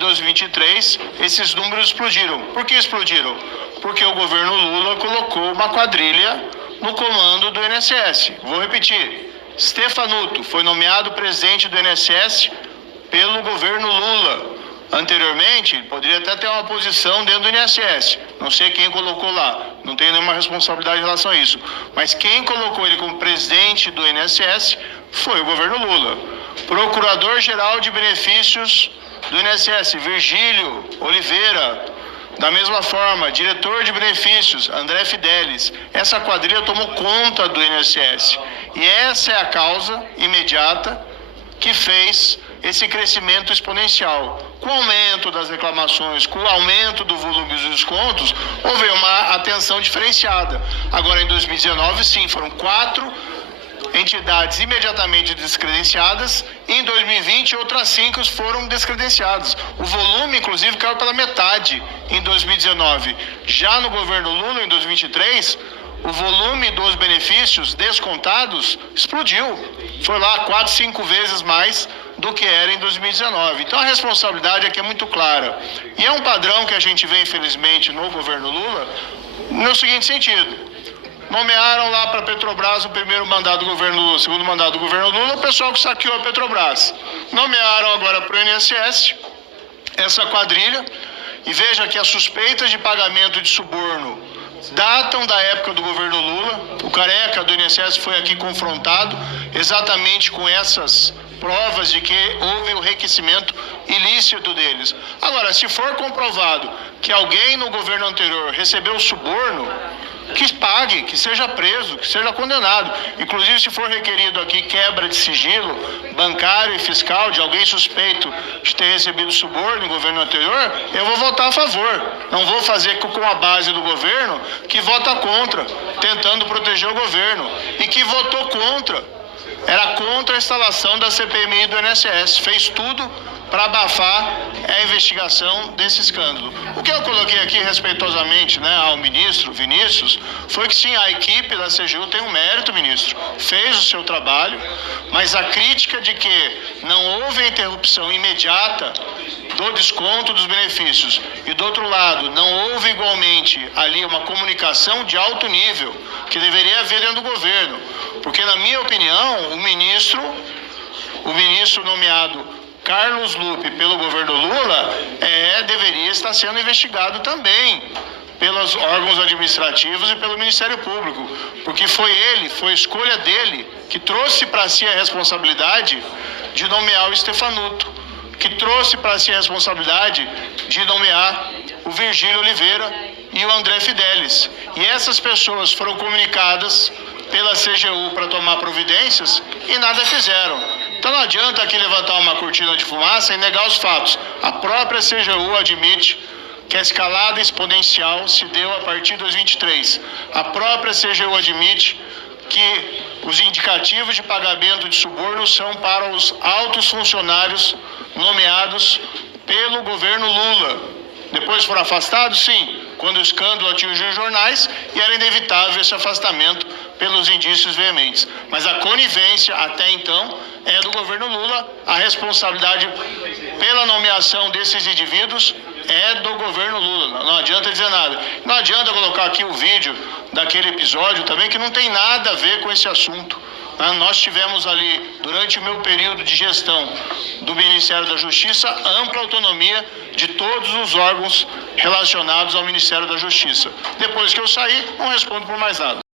2023, esses números explodiram. Por que explodiram? Porque o governo Lula colocou uma quadrilha no comando do INSS. Vou repetir. Stefanuto foi nomeado presidente do INSS pelo governo Lula. Anteriormente, poderia até ter uma posição dentro do INSS. Não sei quem colocou lá. Não tenho nenhuma responsabilidade em relação a isso. Mas quem colocou ele como presidente do INSS foi o governo Lula. Procurador-Geral de Benefícios do INSS, Virgílio Oliveira. Da mesma forma, diretor de benefícios, André Fidelis. Essa quadrilha tomou conta do INSS. E essa é a causa imediata que fez esse crescimento exponencial. Com o aumento das reclamações, com o aumento do volume dos descontos, houve uma atenção diferenciada. Agora, em 2019, sim, foram 4 entidades imediatamente descredenciadas. Em 2020, outras 5 foram descredenciadas. O volume, inclusive, caiu pela metade em 2019. Já no governo Lula, em 2023, o volume dos benefícios descontados explodiu. Foi lá 4, 5 vezes mais do que era em 2019. Então a responsabilidade aqui é muito clara. E é um padrão que a gente vê, infelizmente, no governo Lula, no seguinte sentido. Nomearam lá para a Petrobras o primeiro mandato do governo Lula, o segundo mandato do governo Lula, o pessoal que saqueou a Petrobras. Nomearam agora para o INSS essa quadrilha, e veja que as suspeitas de pagamento de suborno datam da época do governo Lula. O careca do INSS foi aqui confrontado exatamente com essas provas de que houve o enriquecimento ilícito deles. Agora, se for comprovado que alguém no governo anterior recebeu suborno, que pague, que seja preso, que seja condenado. Inclusive, se for requerido aqui quebra de sigilo bancário e fiscal de alguém suspeito de ter recebido suborno no governo anterior, eu vou votar a favor. Não vou fazer com a base do governo que vota contra, tentando proteger o governo. E que votou contra. Era contra a instalação da CPMI do INSS. Fez tudo para abafar a investigação desse escândalo. O que eu coloquei aqui respeitosamente, ao ministro Vinícius, foi que sim, a equipe da CGU tem um mérito, ministro, fez o seu trabalho, mas a crítica de que não houve a interrupção imediata do desconto dos benefícios e, do outro lado, não houve igualmente ali uma comunicação de alto nível que deveria haver dentro do governo, porque, na minha opinião, o ministro nomeado Carlos Lupe pelo governo Lula deveria estar sendo investigado também pelos órgãos administrativos e pelo Ministério Público, porque foi a escolha dele que trouxe para si a responsabilidade de nomear o Stefanuto, que trouxe para si a responsabilidade de nomear o Virgílio Oliveira e o André Fidelis. E essas pessoas foram comunicadas pela CGU para tomar providências e nada fizeram. Então não adianta aqui levantar uma cortina de fumaça e negar os fatos. A própria CGU admite que a escalada exponencial se deu a partir de 2023. A própria CGU admite que os indicativos de pagamento de suborno são para os altos funcionários nomeados pelo governo Lula. Depois foram afastados? Sim, quando o escândalo atingiu os jornais e era inevitável esse afastamento pelos indícios veementes. Mas a conivência, até então, é do governo Lula. A responsabilidade pela nomeação desses indivíduos é do governo Lula. Não adianta dizer nada. Não adianta colocar aqui o vídeo daquele episódio também, que não tem nada a ver com esse assunto. Nós tivemos ali, durante o meu período de gestão do Ministério da Justiça, ampla autonomia de todos os órgãos relacionados ao Ministério da Justiça. Depois que eu saí, não respondo por mais nada.